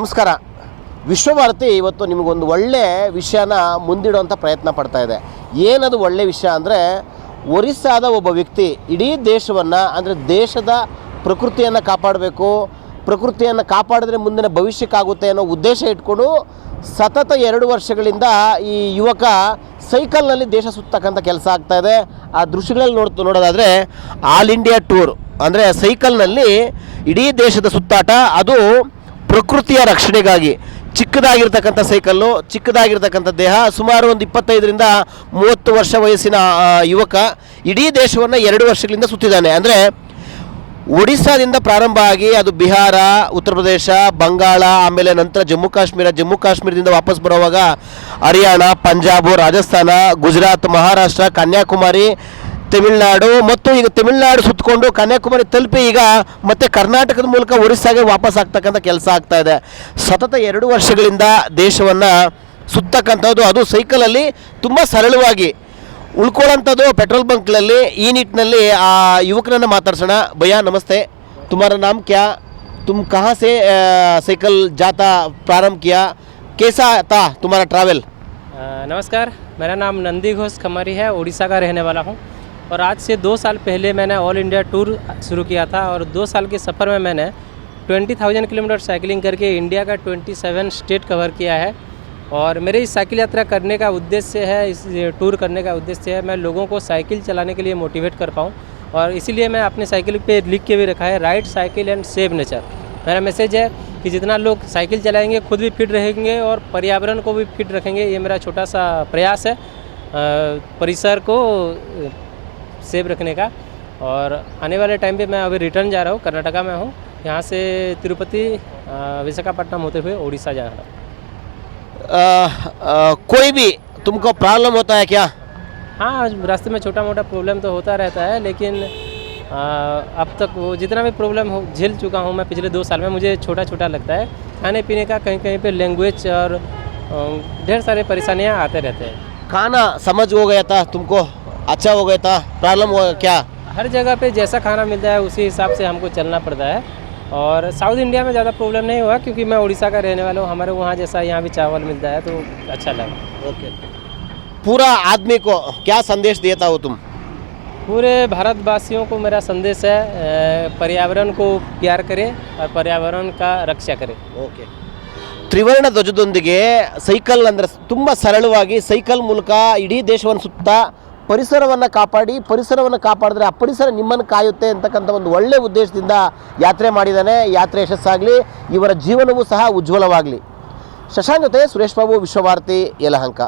ನಮಸ್ಕಾರ. ವಿಶ್ವಭಾರತಿ ಇವತ್ತು ನಿಮಗೊಂದು ಒಳ್ಳೆ ವಿಷಯನ ಮುಂದಿಡುವಂಥ ಪ್ರಯತ್ನ ಪಡ್ತಾ ಇದೆ. ಏನದು ಒಳ್ಳೆ ವಿಷಯ ಅಂದರೆ ಒರಿಸ್ಸಾದ ಒಬ್ಬ ವ್ಯಕ್ತಿ ಇಡೀ ದೇಶವನ್ನು ಅಂದರೆ ದೇಶದ ಪ್ರಕೃತಿಯನ್ನು ಕಾಪಾಡಬೇಕು, ಪ್ರಕೃತಿಯನ್ನು ಕಾಪಾಡಿದ್ರೆ ಮುಂದಿನ ಭವಿಷ್ಯಕ್ಕಾಗುತ್ತೆ ಅನ್ನೋ ಉದ್ದೇಶ ಇಟ್ಕೊಂಡು ಸತತ ಎರಡು ವರ್ಷಗಳಿಂದ ಈ ಯುವಕ ಸೈಕಲ್ನಲ್ಲಿ ದೇಶ ಸುತ್ತಕ್ಕಂಥ ಕೆಲಸ ಆಗ್ತಾ ಇದೆ. ಆ ದೃಶ್ಯಗಳಲ್ಲಿ ನೋಡ್ತು ನೋಡೋದಾದರೆ ಆಲ್ ಇಂಡಿಯಾ ಟೂರ್ ಅಂದರೆ ಸೈಕಲ್ನಲ್ಲಿ ಇಡೀ ದೇಶದ ಸುತ್ತಾಟ, ಅದು ಪ್ರಕೃತಿಯ ರಕ್ಷಣೆಗಾಗಿ ಚಿಕ್ಕದಾಗಿರ್ತಕ್ಕಂಥ ಸೈಕಲ್ಲು, ಚಿಕ್ಕದಾಗಿರ್ತಕ್ಕಂಥ ದೇಹ, ಸುಮಾರು ಒಂದು ಇಪ್ಪತ್ತೈದರಿಂದ ಮೂವತ್ತು ವರ್ಷ ವಯಸ್ಸಿನ ಯುವಕ ಇಡೀ ದೇಶವನ್ನು ಎರಡು ವರ್ಷಗಳಿಂದ ಸುತ್ತಿದ್ದಾನೆ. ಅಂದರೆ ಒಡಿಸ್ಸಾದಿಂದ ಪ್ರಾರಂಭ ಆಗಿ ಅದು ಬಿಹಾರ, ಉತ್ತರ ಪ್ರದೇಶ, ಬಂಗಾಳ, ಆಮೇಲೆ ನಂತರ ಜಮ್ಮು ಕಾಶ್ಮೀರ, ಜಮ್ಮು ಕಾಶ್ಮೀರದಿಂದ ವಾಪಸ್ ಬರುವಾಗ ಹರಿಯಾಣ, ಪಂಜಾಬ್, ರಾಜಸ್ಥಾನ, ಗುಜರಾತ್, ಮಹಾರಾಷ್ಟ್ರ, ಕನ್ಯಾಕುಮಾರಿ ತಮಿಳುನಾಡು ಮತ್ತು ಈಗ ತಮಿಳುನಾಡು ಸುತ್ತಕೊಂಡು ಕನ್ಯಾಕುಮಾರಿ ತಲುಪಿ ಈಗ ಮತ್ತೆ ಕರ್ನಾಟಕದ ಮೂಲಕ ಒರಿಸ್ಸಾಗೆ ವಾಪಸ್ ಆಗ್ತಕ್ಕಂಥ ಕೆಲಸ ಆಗ್ತಾ ಇದೆ. ಸತತ ಎರಡು ವರ್ಷಗಳಿಂದ ದೇಶವನ್ನು ಸುತ್ತಕ್ಕಂಥದ್ದು ಅದು ಸೈಕಲಲ್ಲಿ ತುಂಬ ಸರಳವಾಗಿ ಉಳ್ಕೊಳ್ಳೋಂಥದ್ದು ಪೆಟ್ರೋಲ್ ಬಂಕ್ಗಳಲ್ಲಿ ಈ ನಿಟ್ಟಿನಲ್ಲಿ ಆ ಯುವಕರನ್ನು ಮಾತಾಡ್ಸೋಣ. ಭಯ ನಮಸ್ತೆ. ತುಮಾರ ನಾಮ್ ಕ್ಯಾ? ತುಮ್ ಕಹಾ ಸೇ ಸೈಕಲ್ ಜಾತಾ ಪ್ರಾರಂಭ ಕ್ಯಾ? कैसा था तुम्हारा ट्रैवल नमस्कार मेरा नाम नंदी घोष खमरी है उड़ीसा का रहने वाला और आज से दो साल पहले मैंने ऑल इंडिया टूर शुरू किया था और दो साल के सफ़र में मैंने ट्वेंटी थाउज़ेंड किलोमीटर साइकिलिंग करके इंडिया का ट्वेंटी सेवन स्टेट कवर किया है। और मेरे इस साइकिल यात्रा करने का उद्देश्य है, इस टूर करने का उद्देश्य है, मैं लोगों को साइकिल चलाने के लिए मोटिवेट कर पाऊँ और इसीलिए मैं अपने साइकिल पे लिख के भी रखा है ride cycle and save nature मेरा मैसेज है कि जितना लोग साइकिल चलाएँगे, खुद भी फिट रहेंगे और पर्यावरण को भी फिट रखेंगे, ये मेरा छोटा सा प्रयास है। परिसर को सेव रखने का। और आने वाले टाइम पे मैं अभी रिटर्न जा रहा हूँ कर्नाटका में हूँ। यहाँ से तिरुपति विशाखापट्टनम होते हुए उड़ीसा जा रहा हूँ। कोई भी तुमको प्रॉब्लम होता है क्या? हाँ रास्ते में छोटा मोटा प्रॉब्लम तो होता रहता है लेकिन आ, अब तक वो जितना भी प्रॉब्लम हो झेल चुका हूँ मैं पिछले दो साल में मुझे छोटा छोटा लगता है। खाने पीने का कहीं कहीं पे लैंग्वेज और ढेर सारे परेशानियाँ आते रहते हैं। खाना समझ हो गया था तुमको? अच्छा हो गया था प्रॉब्लम हो क्या हर जगह पे जैसा खाना मिलता है उसी हिसाब से हमको चलना पड़ता है और साउथ इंडिया में ज़्यादा प्रॉब्लम नहीं हुआ क्योंकि मैं उड़ीसा का रहने वाला हूँ हमारे वहाँ जैसा यहाँ भी चावल मिलता है तो अच्छा लगा ओके पूरा आदमी को क्या संदेश देता हो तुम पूरे भारतवासियों को मेरा संदेश है अ, पर्यावरण को प्यार करें और पर्यावरण का रक्षा करें ಓಕೆ ತ್ರಿವರ್ಣ ಧ್ವಜದೊಂದಿಗೆ ಸೈಕಲ್ ಅಂದರೆ ತುಂಬ ಸರಳವಾಗಿ ಸೈಕಲ್ ಮೂಲಕ ಇಡೀ ದೇಶವನ್ನು ಸುತ್ತ ಪರಿಸರವನ್ನು ಕಾಪಾಡಿ, ಪರಿಸರವನ್ನು ಕಾಪಾಡಿದ್ರೆ ಆ ಪರಿಸರ ನಿಮ್ಮನ್ನು ಕಾಯುತ್ತೆ ಅಂತಕ್ಕಂಥ ಒಂದು ಒಳ್ಳೆ ಉದ್ದೇಶದಿಂದ ಯಾತ್ರೆ ಮಾಡಿದ್ದಾನೆ. ಯಾತ್ರೆ ಯಶಸ್ಸಾಗಲಿ, ಇವರ ಜೀವನವೂ ಸಹ ಉಜ್ವಲವಾಗಲಿ. ಶಶಾಂಕ್ ಜೊತೆ ಸುರೇಶ್ ಬಾಬು ವಿಶ್ವಭಾರತಿ, ಯಲಹಂಕ.